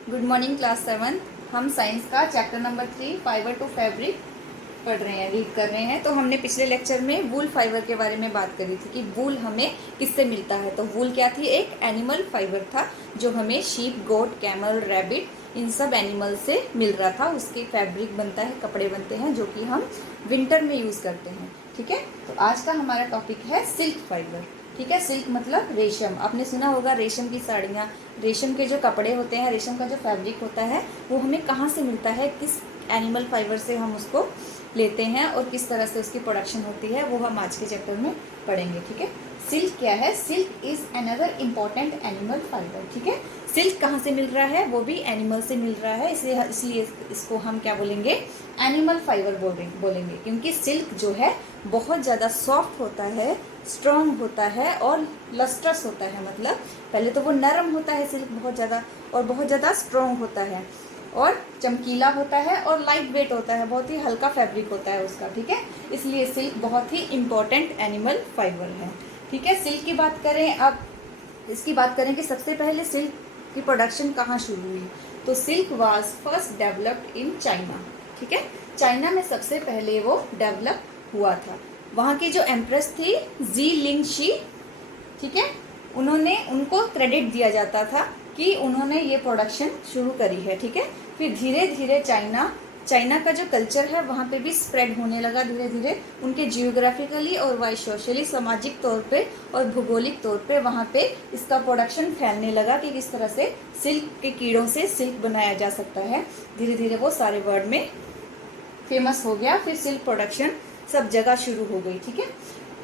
Good morning class 7। हम science का chapter number 3 fibre to fabric पढ़ रहे हैं, रीड कर रहे हैं। तो हमने पिछले लेक्चर में वूल फाइबर के बारे में बात करी थी कि वूल हमें किससे मिलता है। तो वूल क्या थी? एक एनिमल फाइबर था जो हमें शीप, गोट, कैमल, रैबिट इन सब एनिमल से मिल रहा था। उसके फैब्रिक बनता है, कपड़े बनते हैं जो कि हम विंटर में यूज़ करते हैं। ठीक है, तो आज का हमारा टॉपिक है सिल्क फाइबर। ठीक है, सिल्क मतलब रेशम। आपने सुना होगा रेशम की साड़ियाँ, रेशम के जो कपड़े होते हैं, रेशम का जो फैब्रिक होता है वो हमें कहाँ से मिलता है, किस एनिमल फाइबर से हम उसको लेते हैं और किस तरह से उसकी प्रोडक्शन होती है, वो हम आज के चैप्टर में पढ़ेंगे। ठीक है, सिल्क क्या है? Silk is another important animal fibre. ठीक है, सिल्क कहाँ से मिल रहा है? वो भी एनिमल से मिल रहा है, इसलिए इसको हम क्या बोलेंगे? एनिमल फाइबर बोलेंगे, क्योंकि सिल्क जो है बहुत ज़्यादा सॉफ्ट होता है, स्ट्रॉन्ग होता है और लस्ट्रस होता है। मतलब पहले तो वो नरम होता है सिल्क बहुत ज़्यादा, और बहुत ज़्यादा स्ट्रॉन्ग होता है और चमकीला होता है और लाइट वेट होता है, बहुत ही हल्का फैब्रिक होता है उसका। ठीक है, इसलिए सिल्क बहुत ही इम्पॉर्टेंट एनिमल फाइबर है। ठीक है, सिल्क की बात करें, अब इसकी बात करें कि सबसे पहले सिल्क की प्रोडक्शन कहाँ शुरू हुई। तो silk was first developed in China. ठीक है, चाइना में सबसे पहले वो डेवलप हुआ था। वहाँ की जो एम्प्रेस थी जी लिंग शी, ठीक है, उनको क्रेडिट दिया जाता था कि उन्होंने ये प्रोडक्शन शुरू करी है। ठीक है, फिर धीरे धीरे चाइना का जो कल्चर है वहाँ पे भी स्प्रेड होने लगा धीरे धीरे। उनके जियोग्राफिकली और वाई सोशली, सामाजिक तौर पे और भौगोलिक तौर पे वहाँ पे इसका प्रोडक्शन फैलने लगा कि किस तरह से सिल्क के कीड़ों से सिल्क बनाया जा सकता है। धीरे धीरे वो सारे वर्ल्ड में फेमस हो गया। फिर सिल्क प्रोडक्शन सब जगह शुरू हो गई। ठीक है,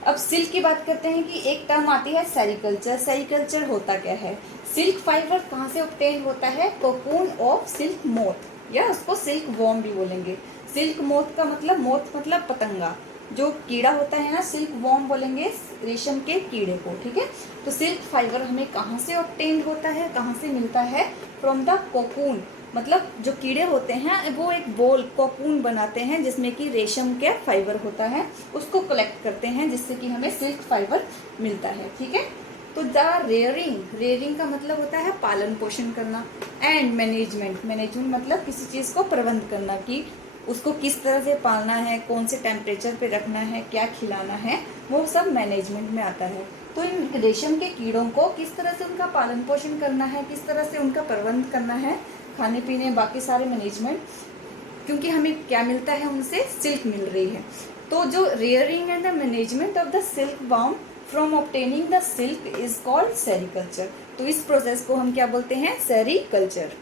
अब सिल्क की बात करते हैं कि एक टर्म आती है सेरिकल्चर। सेरिकल्चर होता क्या है? सिल्क फाइबर कहाँ से ऑब्टेन होता है? कोकून ऑफ सिल्क मोथ, या उसको सिल्क वॉर्म भी बोलेंगे। सिल्क मोथ का मतलब, मोथ मतलब पतंगा, जो कीड़ा होता है ना, सिल्क वॉर्म बोलेंगे रेशम के कीड़े को। ठीक है, तो सिल्क फाइबर हमें कहाँ से ऑब्टेन होता है, कहाँ से मिलता है? फ्रॉम द कोकून, मतलब जो कीड़े होते हैं वो एक बोल कोकून बनाते हैं जिसमें कि रेशम के फाइबर होता है, उसको कलेक्ट करते हैं जिससे कि हमें सिल्क फाइबर मिलता है। ठीक है, तो द रेयरिंग का मतलब होता है पालन पोषण करना, एंड मैनेजमेंट मतलब किसी चीज़ को प्रबंध करना कि उसको किस तरह से पालना है, कौन से टेम्परेचर पे रखना है, क्या खिलाना है, वो सब मैनेजमेंट में आता है। तो इन रेशम के कीड़ों को किस तरह से उनका पालन पोषण करना है, किस तरह से उनका प्रबंध करना है, खाने पीने बाकी सारे मैनेजमेंट, क्योंकि हमें क्या मिलता है उनसे? सिल्क मिल रही है। तो जो rearing and the management of the silk worm from obtaining the silk is called sericulture. तो इस प्रोसेस को हम क्या बोलते हैं? सेरिकल्चर।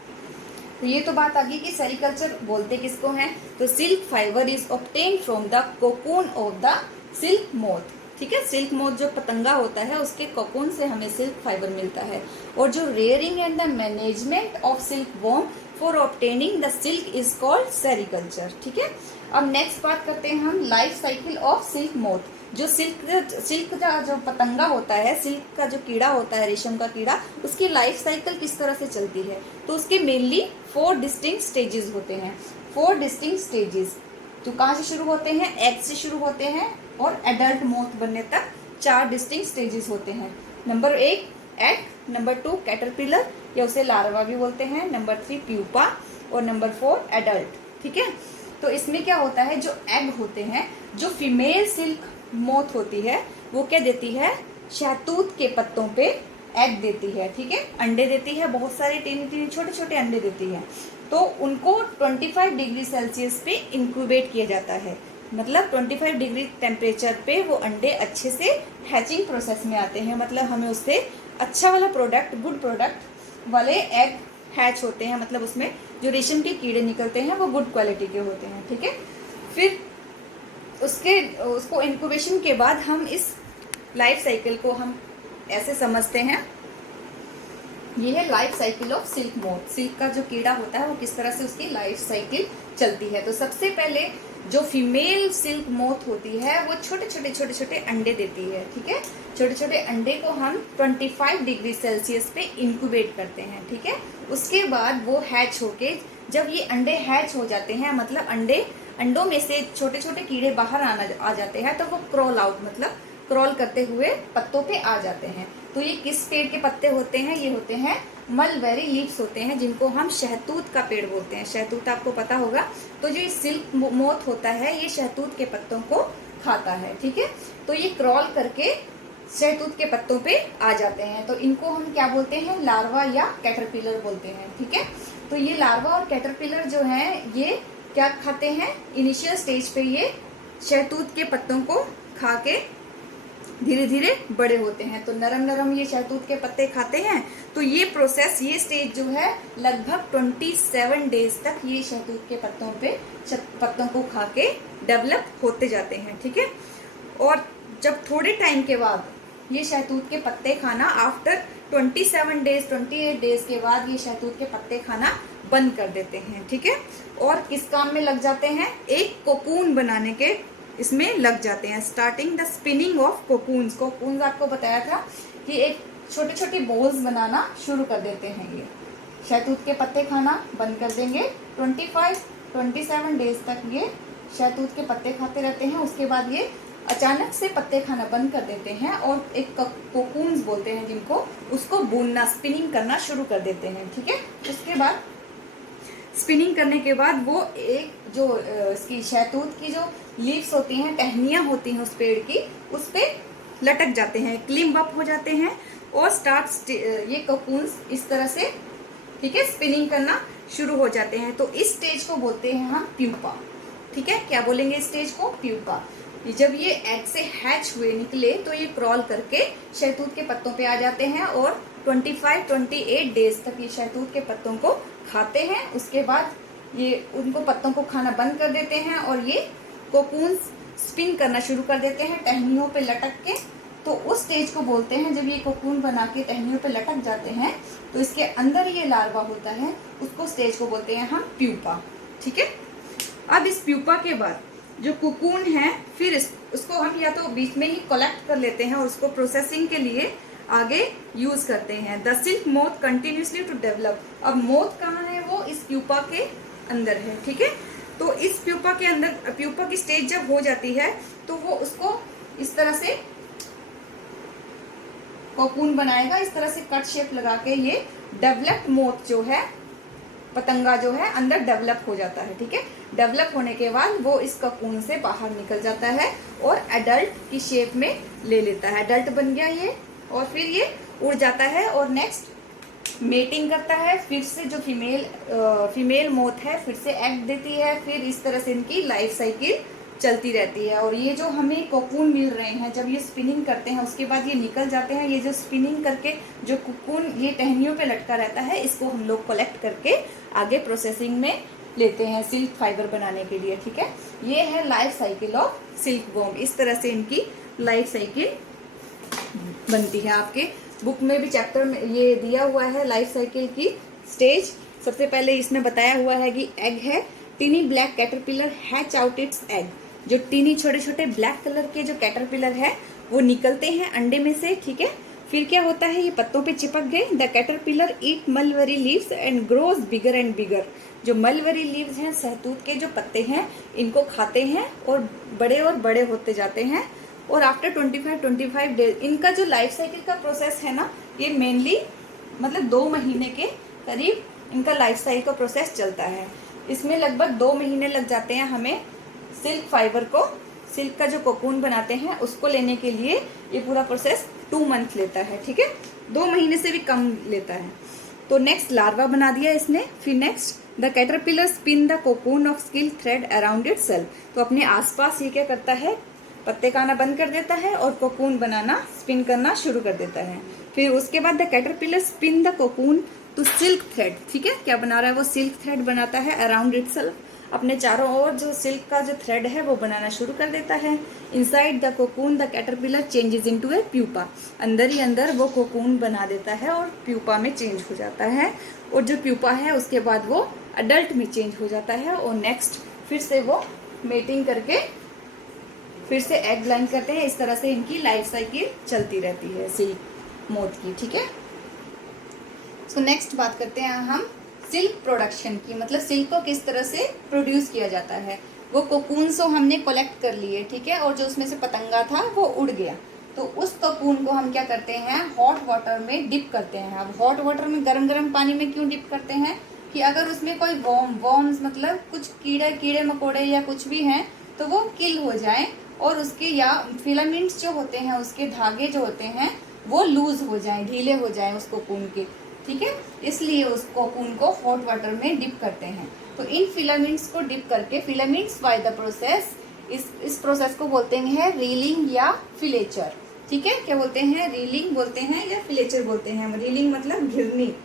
तो ये तो बात आ गई कि सेरिकल्चर बोलते किसको हैं। तो silk fibre is obtain from the cocoon of the silk moth. ठीक है, सिल्क मोथ जो पतंगा होता है उसके कोकून से हमें सिल्क फाइबर मिलता है। और जो rearing and the management of silk worm for obtaining the silk is called sericulture. ठीक है, अब नेक्स्ट बात करते हैं हम life cycle of silk moth. जो सिल्क का जो पतंगा होता है, सिल्क का जो कीड़ा होता है, रेशम का कीड़ा, उसकी लाइफ साइकिल किस तरह से चलती है? तो उसके मेनली 4 डिस्टिंक्ट स्टेजेस होते हैं। 4 डिस्टिंक्ट स्टेजेस जो कहाँ से शुरू होते हैं? एग से शुरू होते हैं और एडल्ट मोथ बनने तक 4 डिस्टिंक्ट स्टेजेस होते हैं। नंबर 1 एग, नंबर 2 कैटरपिलर या उसे लार्वा भी बोलते हैं, नंबर 3 प्यूपा और नंबर 4 एडल्ट। ठीक है, तो इसमें क्या होता है, जो एग होते हैं, जो फीमेल सिल्क मोथ होती है वो क्या देती है? शहतूत के पत्तों पे एग देती है। ठीक है, अंडे देती है, बहुत सारे टीनी छोटे छोटे अंडे देती है। तो उनको 25 डिग्री सेल्सियस पे इंक्यूबेट किया जाता है, मतलब 25 डिग्री टेम्परेचर पे वो अंडे अच्छे से हैचिंग प्रोसेस में आते हैं। मतलब हमें उससे अच्छा वाला प्रोडक्ट, गुड प्रोडक्ट वाले एग हैच होते हैं, मतलब उसमें जो रेशम के कीड़े निकलते हैं वो गुड क्वालिटी के होते हैं। ठीक है, फिर उसको इंक्यूबेशन के बाद हम इस लाइफ साइकिल को हम ऐसे समझते हैं, ये है life cycle of silk moth. Silk का जो कीड़ा होता है वो किस तरह से उसकी लाइफ साइकिल चलती है। तो सबसे पहले जो फीमेल सिल्क मोथ होती है वो छोटे छोटे अंडे देती है। ठीक है, छोटे छोटे अंडे को हम 25 डिग्री सेल्सियस पे इंक्यूबेट करते हैं। ठीक है, उसके बाद वो हैच होके, जब ये अंडे हैच हो जाते हैं, मतलब अंडों में से छोटे छोटे कीड़े बाहर आ जाते हैं, तो वो क्रॉल आउट, मतलब क्रॉल करते हुए पत्तों पे आ जाते हैं। तो ये किस पेड़ के पत्ते होते हैं? ये होते हैं मलबेरी लीव्स होते हैं, जिनको हम शहतूत का पेड़ बोलते हैं। शहतूत आपको पता होगा। तो जो ये सिल्क मोथ होता है ये शहतूत के पत्तों को खाता है, ठीक है। तो ये क्रॉल करके शहतूत के पत्तों पे आ जाते हैं। तो इनको हम क्या बोलते हैं? लार्वा या कैटरपिलर बोलते हैं, ठीक है। तो ये लार्वा और कैटरपिलर जो है ये क्या खाते हैं? इनिशियल स्टेज पे ये शहतूत के पत्तों को खा के धीरे धीरे बड़े होते हैं। तो नरम नरम ये शहतूत के पत्ते खाते हैं। तो ये प्रोसेस, ये स्टेज जो है लगभग 27 डेज तक ये शहतूत के पत्तों को खा के डेवलप होते जाते हैं, ठीक है। और जब थोड़े टाइम के बाद ये शहतूत के पत्ते खाना, आफ्टर 27 डेज 28 डेज के बाद ये शहतूत के पत्ते खाना बंद कर देते हैं, ठीक है। और किस काम में लग जाते हैं? एक कोकून बनाने के इसमें लग जाते हैं। Starting the spinning of cocoons. Cocoons आपको बताया था कि एक छोटे छोटे बॉल्स बनाना शुरू कर देते हैं। ये शहतूत के पत्ते खाना बंद कर देंगे। 27 डेज तक ये शहतूत के पत्ते खाते रहते हैं। उसके बाद ये अचानक से पत्ते खाना बंद कर देते हैं और एक कोकून्स बोलते हैं जिनको, उसको बुनना, स्पिनिंग करना शुरू कर देते हैं, ठीक है। उसके बाद स्पिनिंग करने के बाद वो एक जो इसकी शहतूत की जो लीव्स होती हैं, टहनियां होती हैं उस पेड़ की, उस पे लटक जाते हैं, क्लिम्ब अप हो जाते हैं और ये कोकून्स इस तरह से, ठीक है, स्पिनिंग करना शुरू हो जाते हैं। तो इस स्टेज को बोलते हैं हम प्यूपा, ठीक है। क्या बोलेंगे इस स्टेज को? प्यूपा। जब ये एग से हैच हुए निकले तो ये क्रॉल करके शहतूत के पत्तों पे आ जाते हैं और 28 डेज तक ये शहतूत के पत्तों को खाते हैं। उसके बाद ये उनको पत्तों को खाना बंद कर देते हैं और ये कोकून स्पिन करना शुरू कर देते हैं टहनियों पे लटक के। तो उस स्टेज को बोलते हैं, जब ये कोकून बना के टहनियों पे लटक जाते हैं तो इसके अंदर ये लार्वा होता है, उसको स्टेज को बोलते हैं हम प्यूपा, ठीक है। अब इस प्यूपा के बाद जो कोकून है, फिर उसको हम या तो बीच में ही कलेक्ट कर लेते हैं और उसको प्रोसेसिंग के लिए आगे यूज करते हैं। The silk moth continuously to develop. अब मोथ कहाँ है? वो इस प्यूपा के अंदर है, ठीक है। तो इस प्यूपा के अंदर, प्यूपा की स्टेज जब हो जाती है तो वो उसको इस तरह से कोकून बनाएगा, इस तरह से कट शेप लगा के ये डेवलप्ड मोथ जो है, पतंगा जो है, अंदर डेवलप हो जाता है, ठीक है। डेवलप होने के बाद वो इस कोकून से बाहर निकल जाता है और एडल्ट की शेप में ले लेता है। एडल्ट बन गया ये और फिर ये उड़ जाता है और नेक्स्ट मेटिंग करता है। फिर से जो फीमेल मोथ है फिर से एग देती है। फिर इस तरह से इनकी लाइफ साइकिल चलती रहती है। और ये जो हमें कोकून मिल रहे हैं, जब ये स्पिनिंग करते हैं उसके बाद ये निकल जाते हैं, ये जो स्पिनिंग करके जो कोकून ये टहनियों पे लटका रहता है, इसको हम लोग कलेक्ट करके आगे प्रोसेसिंग में लेते हैं सिल्क फाइबर बनाने के लिए, ठीक है। ये है life cycle of silk worm. इस तरह से इनकी लाइफ साइकिल बनती है। आपके बुक में भी चैप्टर में ये दिया हुआ है लाइफ साइकिल की स्टेज। सबसे पहले इसमें बताया हुआ है कि एग है, tiny black caterpillar hatch out its egg. जो टीनी छोटे छोटे ब्लैक कलर के जो कैटरपिलर है वो निकलते हैं अंडे में से, ठीक है। फिर क्या होता है? ये पत्तों पे चिपक गए। The caterpillar eat mulberry leaves and grows bigger and bigger. जो मलबेरी लीव्स हैं, सहतूत के जो पत्ते हैं, इनको खाते हैं और बड़े होते जाते हैं। और आफ्टर 25 डेज इनका जो लाइफ साइकिल का प्रोसेस है ना, ये मेनली मतलब 2 महीने के करीब इनका लाइफ साइकिल का प्रोसेस चलता है। इसमें लगभग 2 महीने लग जाते हैं हमें सिल्क फाइबर को, सिल्क का जो कोकून बनाते हैं उसको लेने के लिए। ये पूरा प्रोसेस 2 मंथ लेता है, ठीक है, 2 महीने से भी कम लेता है। तो नेक्स्ट लार्वा बना दिया इसने। फिर next the caterpillar spin the cocoon of silk thread around it self. तो अपने आसपास ये क्या करता है? पत्ते खाना बंद कर देता है और कोकून बनाना, स्पिन करना शुरू कर देता है। फिर उसके बाद the caterpillar spin the cocoon to silk thread, ठीक है। क्या बना रहा है वो? सिल्क थ्रेड बनाता है अराउंड इट सेल्फ। अपने चारों ओर जो सिल्क का जो थ्रेड है वो बनाना शुरू कर देता है। Inside the cocoon the caterpillar changes into A pupa. अंदर ही अंदर वो कोकून बना देता है और प्यूपा में चेंज हो जाता है। और जो प्यूपा है उसके बाद वो अडल्ट में चेंज हो जाता है और नेक्स्ट फिर से वो मेटिंग करके फिर से एग लाइन करते हैं। इस तरह से इनकी लाइफ साइकिल चलती रहती है सिल्क मोथ की, ठीक है। तो नेक्स्ट बात करते हैं हम सिल्क प्रोडक्शन की, मतलब सिल्क को किस तरह से प्रोड्यूस किया जाता है। वो कोकून से हमने कलेक्ट कर लिए, ठीक है, और जो उसमें से पतंगा था वो उड़ गया। तो उस कोकून को हम क्या करते हैं, हॉट वाटर में डिप करते हैं। अब हॉट वाटर में गर्म गर्म पानी में क्यों डिप करते हैं कि अगर उसमें कोई वॉर्म्स मतलब कुछ कीड़े मकोड़े या कुछ भी हैं तो वो किल हो जाए और उसके या फिलामेंट्स जो होते हैं, उसके धागे जो होते हैं वो लूज हो जाए, ढीले हो जाए उस कोकून के, ठीक है। इसलिए उस कोकून को हॉट वाटर में डिप करते हैं। तो इन फिलामेंट्स को डिप करके, फिलामेंट्स बाय द प्रोसेस, इस प्रोसेस को बोलते हैं रीलिंग या फिलेचर, ठीक है। क्या बोलते हैं, रीलिंग बोलते हैं या फिलेचर बोलते हैं। रीलिंग मतलब घिरनी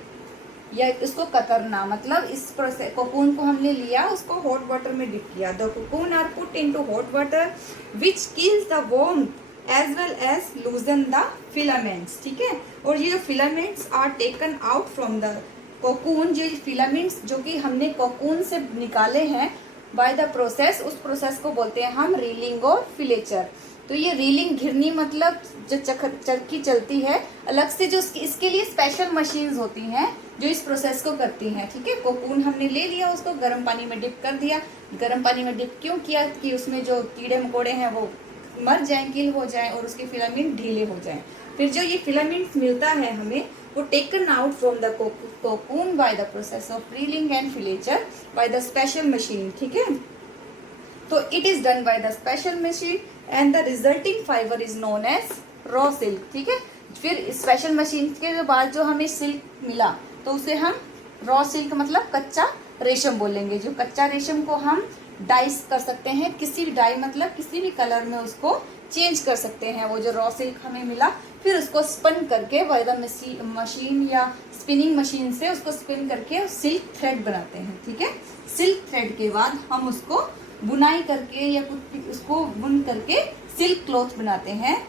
या इसको कतरना, मतलब इस प्रोसेस कोकून को हमने लिया, उसको हॉट वाटर में डिप किया। The cocoon are put into hot water which kills the warmth as well as loosen the filaments, ठीक है। और ये filaments are taken out from the cocoon, जो फिलामेंट्स जो कि हमने कोकून से निकाले हैं बाय द प्रोसेस, उस प्रोसेस को बोलते हैं हम रीलिंग और फिलेचर। तो ये रीलिंग घिरनी मतलब जो चरखी चलती है अलग से, जो इसके लिए स्पेशल मशीन्स होती हैं जो इस प्रोसेस को करती हैं, ठीक है। कोकून हमने ले लिया, उसको गर्म पानी में डिप कर दिया। गर्म पानी में डिप क्यों किया कि उसमें जो कीड़े मकोड़े हैं वो मर जाएं, किल हो जाएं और उसके फिलामेंट ढीले हो जाएं। फिर जो ये फिलामेंट्स मिलता है हमें, वो taken out from the cocoon by the process of reeling and filature by the special machine, ठीक है। तो it is done by the special machine and the resulting fibre is known as raw silk, ठीक है। फिर special machine के बाद जो हमें सिल्क मिला तो उसे हम रॉ सिल्क मतलब कच्चा रेशम बोलेंगे। जो कच्चा रेशम को हम डाइस कर सकते हैं, किसी भी डाई मतलब किसी भी कलर में उसको चेंज कर सकते हैं। वो जो रॉ सिल्क हमें मिला, फिर उसको स्पिन करके बाय द मशीन या स्पिनिंग मशीन से उसको स्पिन करके सिल्क थ्रेड बनाते हैं, ठीक है। सिल्क थ्रेड के बाद हम उसको बुनाई करके या कुछ उसको बुन करके सिल्क क्लॉथ बनाते हैं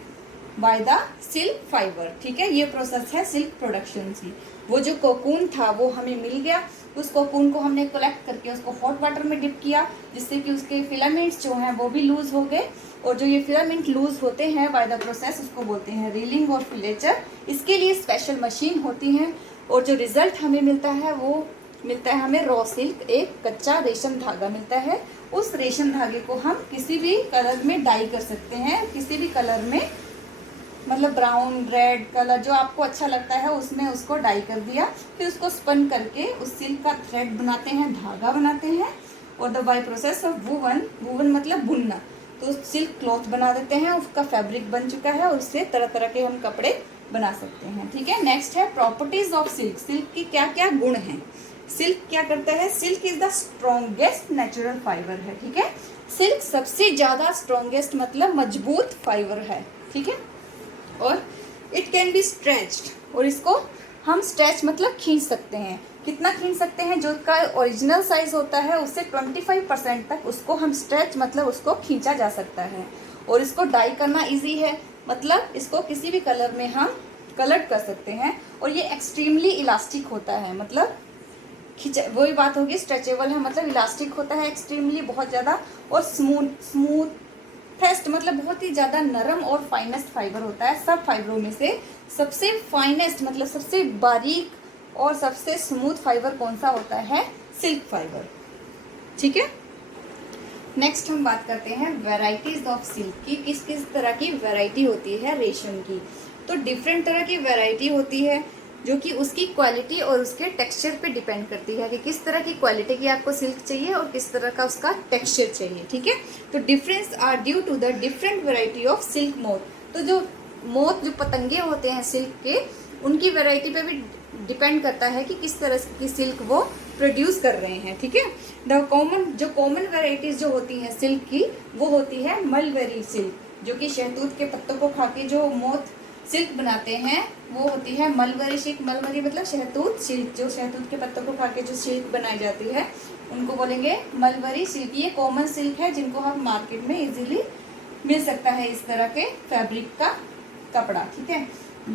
बाय द सिल्क फाइबर, ठीक है। ये प्रोसेस है सिल्क प्रोडक्शन की। वो जो कोकून था वो हमें मिल गया, उस कोकून को हमने कलेक्ट करके उसको हॉट वाटर में डिप किया, जिससे कि उसके फिलामेंट्स जो हैं वो भी लूज हो गए। और जो ये फिलामेंट लूज होते हैं बाय द प्रोसेस, उसको बोलते हैं रीलिंग और फिलेचर। इसके लिए स्पेशल मशीन होती हैं और जो रिजल्ट हमें मिलता है वो मिलता है हमें रॉ सिल्क, एक कच्चा रेशम धागा मिलता है। उस रेशम धागे को हम किसी भी कलर में डाई कर सकते हैं, किसी भी कलर में मतलब ब्राउन, रेड कलर जो आपको अच्छा लगता है उसमें उसको डाई कर दिया। फिर उसको स्पन करके उस सिल्क का थ्रेड बनाते हैं, धागा बनाते हैं। और the by process of woven मतलब बुनना, तो सिल्क क्लॉथ बना देते हैं, उसका फैब्रिक बन चुका है और उससे तरह तरह के हम कपड़े बना सकते हैं, ठीक है। नेक्स्ट है प्रॉपर्टीज ऑफ सिल्क। सिल्क की क्या क्या गुण हैं। सिल्क क्या करता है, silk is the strongest natural fibre है, ठीक है। सिल्क सबसे ज्यादा स्ट्रॉन्गेस्ट मतलब मजबूत फाइबर है, ठीक है। और इट कैन बी स्ट्रेच्ड, और इसको हम स्ट्रेच मतलब खींच सकते हैं। कितना खींच सकते हैं, जो का ओरिजिनल साइज होता है उससे 25% तक उसको हम स्ट्रेच मतलब उसको खींचा जा सकता है। और इसको डाई करना इजी है, मतलब इसको किसी भी कलर में हम कलर कर सकते हैं। और ये एक्सट्रीमली इलास्टिक होता है, मतलब वही बात होगी, स्ट्रेचेबल है मतलब इलास्टिक होता है एक्सट्रीमली बहुत ज़्यादा। और स्मूथेस्ट मतलब बहुत ही ज़्यादा नरम और फाइनेस्ट फाइबर होता है। सब फाइबरों में से सबसे फाइनेस्ट मतलब सबसे बारीक और सबसे स्मूथ फाइबर कौन सा होता है, सिल्क फाइबर, ठीक है। नेक्स्ट हम बात करते हैं वेराइटीज ऑफ सिल्क की। किस किस तरह की वैरायटी होती है रेशम की। तो डिफरेंट तरह की वैरायटी होती है जो कि उसकी क्वालिटी और उसके टेक्सचर पे डिपेंड करती है कि किस तरह की क्वालिटी की आपको सिल्क चाहिए और किस तरह का उसका टेक्सचर चाहिए, ठीक है। तो difference are due to the different variety of silk moth. तो जो मोथ जो पतंगे होते हैं सिल्क के, उनकी वैरायटी पे भी डिपेंड करता है कि किस तरह की सिल्क वो प्रोड्यूस कर रहे हैं, ठीक है। द कॉमन वैरायटीज जो होती हैं सिल्क की, वो होती है मलबरी सिल्क, जो कि शहतूत के पत्तों को खा के जो मोथ सिल्क बनाते हैं वो होती है मलबरी सिल्क। मलबरी मतलब शहतूत सिल्क, जो शहतूत के पत्तों को खा के जो सिल्क बनाई जाती है उनको बोलेंगे मलबरी सिल्क। ये कॉमन सिल्क है जिनको हम मार्केट में इजीली मिल सकता है इस तरह के फैब्रिक का कपड़ा, ठीक है।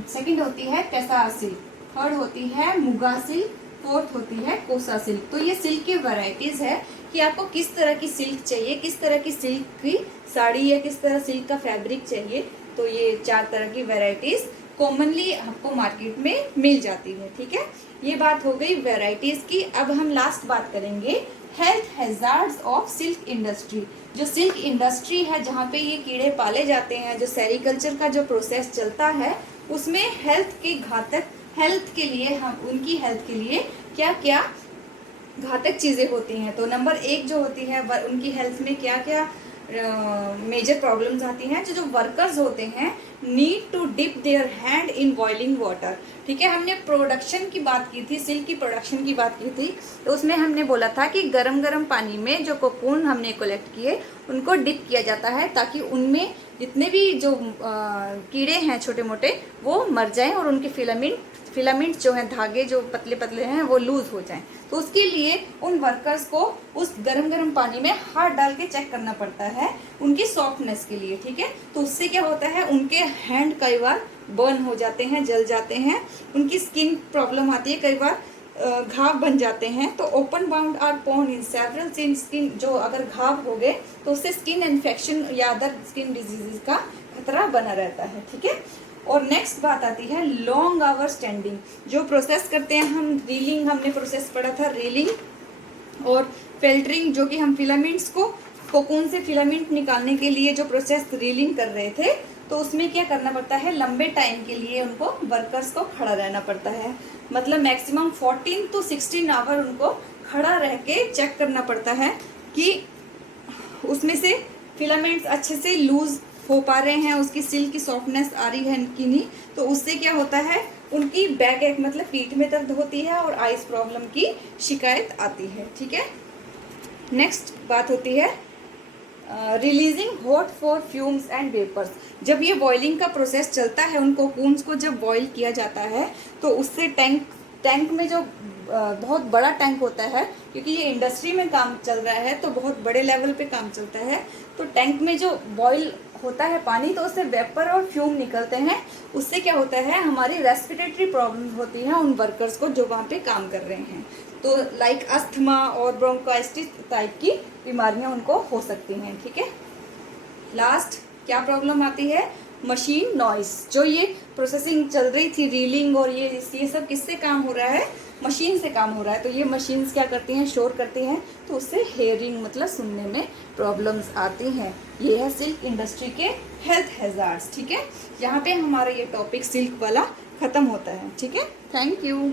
सेकंड होती है टेसार सिल्क, थर्ड होती है मुगा सिल्क, फोर्थ होती है कोसा सिल्क। तो ये सिल्क की वैरायटीज है कि आपको किस तरह की सिल्क चाहिए, किस तरह की सिल्क की साड़ी या किस तरह सिल्क का फैब्रिक चाहिए। तो ये 4 तरह की वैरायटीज कॉमनली आपको मार्केट में मिल जाती है, ठीक है। ये बात हो गई वैरायटीज की। अब हम लास्ट बात करेंगे health hazards of silk industry. जो सिल्क इंडस्ट्री है जहाँ पे ये कीड़े पाले जाते हैं, जो सेरिकल्चर का जो प्रोसेस चलता है, उसमें हेल्थ के घातक, हेल्थ के लिए हम उनकी हेल्थ के लिए क्या क्या घातक चीज़ें होती हैं। तो नंबर 1 जो होती है उनकी हेल्थ में क्या क्या मेजर प्रॉब्लम्स आती हैं। जो वर्कर्स होते हैं need to dip their hand in boiling water. ठीक है, हमने प्रोडक्शन की बात की थी, सिल्क की प्रोडक्शन की बात की थी, तो उसमें हमने बोला था कि गरम गरम पानी में जो कोकून हमने कलेक्ट किए उनको डिप किया जाता है ताकि उनमें जितने भी जो कीड़े हैं छोटे मोटे वो मर जाएं और उनके फिलामेंट जो हैं, धागे जो पतले पतले हैं वो लूज हो जाएं। तो उसके लिए उन वर्कर्स को उस गरम गरम पानी में हाथ डाल के चेक करना पड़ता है उनकी सॉफ्टनेस के लिए। ठीक है, तो उससे क्या होता है, उनके हैंड कई बार बर्न हो जाते हैं, जल जाते हैं, उनकी स्किन प्रॉब्लम आती है, कई बार घाव बन जाते हैं। तो open bound are prone in several skin, जो अगर घाव हो गए तो उससे स्किन इन्फेक्शन या अदर स्किन डिजीजेस का खतरा बना रहता है। ठीक है, और नेक्स्ट बात आती है लॉन्ग आवर स्टैंडिंग। जो प्रोसेस करते हैं हम, रीलिंग हमने प्रोसेस पढ़ा था, रीलिंग और फिल्टरिंग, जो कि हम फिलामेंट्स को कोकून से फिलामेंट निकालने के लिए जो प्रोसेस रीलिंग कर रहे थे, तो उसमें क्या करना पड़ता है, लंबे टाइम के लिए उनको वर्कर्स को खड़ा रहना पड़ता है। मतलब मैक्सिमम 14 to 16 आवर उनको खड़ा रह के चेक करना पड़ता है कि उसमें से फिलामेंट्स अच्छे से लूज हो पा रहे हैं, उसकी सिल्क की सॉफ्टनेस आ रही है कि नहीं। तो उससे क्या होता है, उनकी बैक एक मतलब पीठ में दर्द होती है और आइस प्रॉब्लम की शिकायत आती है। ठीक है, नेक्स्ट बात होती है releasing hot for fumes and vapours. जब ये बॉइलिंग का प्रोसेस चलता है, उन कोकून्स को जब बॉईल किया जाता है तो उससे टैंक में जो बहुत बड़ा टैंक होता है, क्योंकि ये इंडस्ट्री में काम चल रहा है तो बहुत बड़े लेवल पे काम चलता है, तो टैंक में जो बॉईल होता है पानी, तो उससे वेपर और फ्यूम निकलते हैं। उससे क्या होता है, हमारी रेस्पिरेटरी प्रॉब्लम्स होती हैं उन वर्कर्स को जो वहाँ पे काम कर रहे हैं। तो लाइक अस्थमा और ब्रोंकाइटिस टाइप की बीमारियां उनको हो सकती हैं। ठीक है, लास्ट क्या प्रॉब्लम आती है, मशीन नॉइस। जो ये प्रोसेसिंग चल रही थी, रीलिंग और ये सब किससे काम हो रहा है, मशीन से काम हो रहा है। तो ये मशीन्स क्या करती हैं, शोर करती हैं, तो उससे हेयरिंग मतलब सुनने में प्रॉब्लम्स आती हैं। ये है सिल्क इंडस्ट्री के हेल्थ हैजार्ड्स। ठीक है, यहाँ पे हमारा ये टॉपिक सिल्क वाला खत्म होता है। ठीक है, थैंक यू।